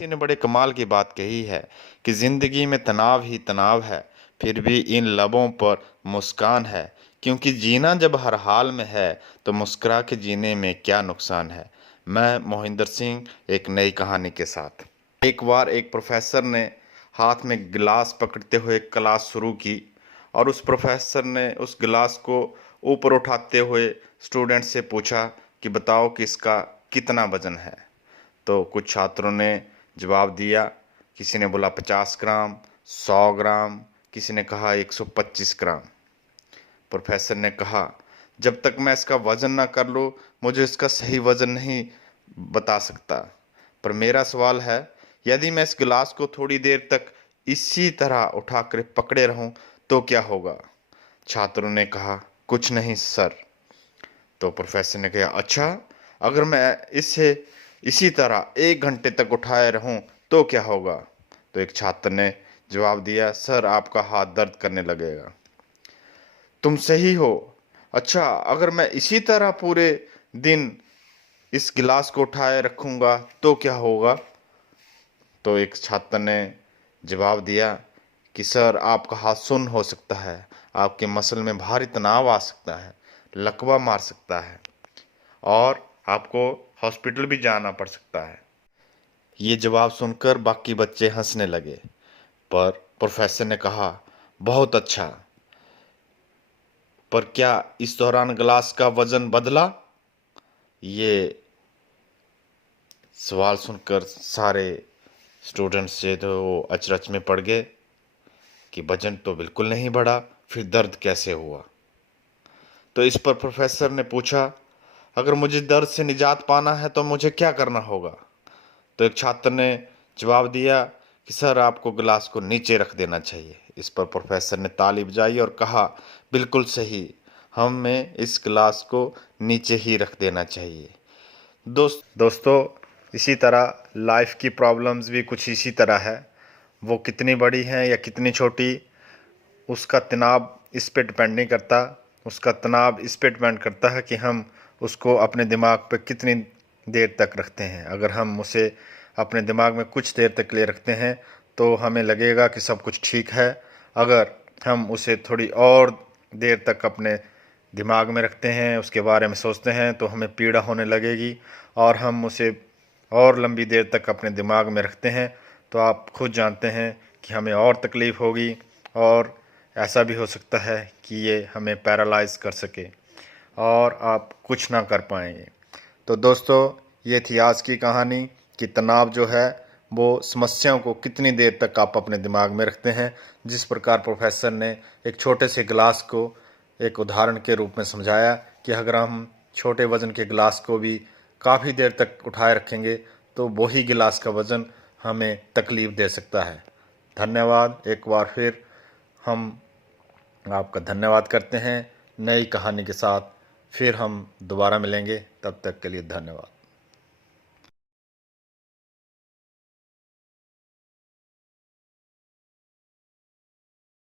किसी ने बड़े कमाल की बात कही है कि जिंदगी में तनाव ही तनाव है, फिर भी इन लबों पर मुस्कान है। क्योंकि जीना जब हर हाल में है तो मुस्कुरा के जीने में क्या नुकसान है। मैं मोहिंदर सिंह एक नई कहानी के साथ। एक बार एक प्रोफेसर ने हाथ में गिलास पकड़ते हुए क्लास शुरू की और उस प्रोफेसर ने उस गिलास को ऊपर उठाते हुए स्टूडेंट से पूछा कि बताओ कि इसका कितना वजन है। तो कुछ छात्रों ने जवाब दिया। किसी ने बोला 50 ग्राम, 100 ग्राम, किसी ने कहा 125 ग्राम। प्रोफेसर ने कहा, जब तक मैं इसका वजन ना कर लूँ मुझे इसका सही वजन नहीं बता सकता। पर मेरा सवाल है, यदि मैं इस गिलास को थोड़ी देर तक इसी तरह उठाकर पकड़े रहूं तो क्या होगा। छात्रों ने कहा, कुछ नहीं सर। तो प्रोफेसर ने कहा, अच्छा, अगर मैं इसे इसी तरह 1 घंटे तक उठाए रहूं तो क्या होगा। तो एक छात्र ने जवाब दिया, सर आपका हाथ दर्द करने लगेगा। तुम सही हो। अच्छा, अगर मैं इसी तरह पूरे दिन इस गिलास को उठाए रखूंगा तो क्या होगा। तो एक छात्र ने जवाब दिया कि सर आपका हाथ सुन्न हो सकता है, आपके मसल में भारी तनाव आ सकता है, लकवा मार सकता है और आपको हॉस्पिटल भी जाना पड़ सकता है। ये जवाब सुनकर बाकी बच्चे हंसने लगे। पर प्रोफेसर ने कहा, बहुत अच्छा, पर क्या इस दौरान गिलास का वजन बदला। ये सवाल सुनकर सारे स्टूडेंट्स जो थे वो अचरज में पड़ गए कि वजन तो बिल्कुल नहीं बढ़ा, फिर दर्द कैसे हुआ। तो इस पर प्रोफेसर ने पूछा, अगर मुझे दर्द से निजात पाना है तो मुझे क्या करना होगा। तो एक छात्र ने जवाब दिया कि सर आपको गिलास को नीचे रख देना चाहिए। इस पर प्रोफेसर ने ताली बजाई और कहा, बिल्कुल सही, हमें इस गिलास को नीचे ही रख देना चाहिए। दोस्तों, इसी तरह लाइफ की प्रॉब्लम्स भी कुछ इसी तरह है। वो कितनी बड़ी हैं या कितनी छोटी, उसका तनाव इस पे डिपेंड नहीं करता। उसका तनाव इस पे डिपेंड करता है कि हम उसको अपने दिमाग पे कितनी देर तक रखते हैं। अगर हम उसे अपने दिमाग में कुछ देर तक ले रखते हैं तो हमें लगेगा कि सब कुछ ठीक है। अगर हम उसे थोड़ी और देर तक अपने दिमाग में रखते हैं, उसके बारे में सोचते हैं, तो हमें पीड़ा होने लगेगी। और हम उसे और लंबी देर तक अपने दिमाग में रखते हैं तो आप खुद जानते हैं कि हमें और तकलीफ़ होगी और ऐसा भी हो सकता है कि ये हमें पैरालाइज कर सके और आप कुछ ना कर पाएंगे। तो दोस्तों, ये थी आज की कहानी कि तनाव जो है वो समस्याओं को कितनी देर तक आप अपने दिमाग में रखते हैं। जिस प्रकार प्रोफेसर ने एक छोटे से गिलास को एक उदाहरण के रूप में समझाया कि अगर हम छोटे वज़न के गिलास को भी काफ़ी देर तक उठाए रखेंगे तो वही गिलास का वज़न हमें तकलीफ़ दे सकता है। धन्यवाद। एक बार फिर हम आपका धन्यवाद करते हैं। नई कहानी के साथ फिर हम दोबारा मिलेंगे। तब तक के लिए धन्यवाद।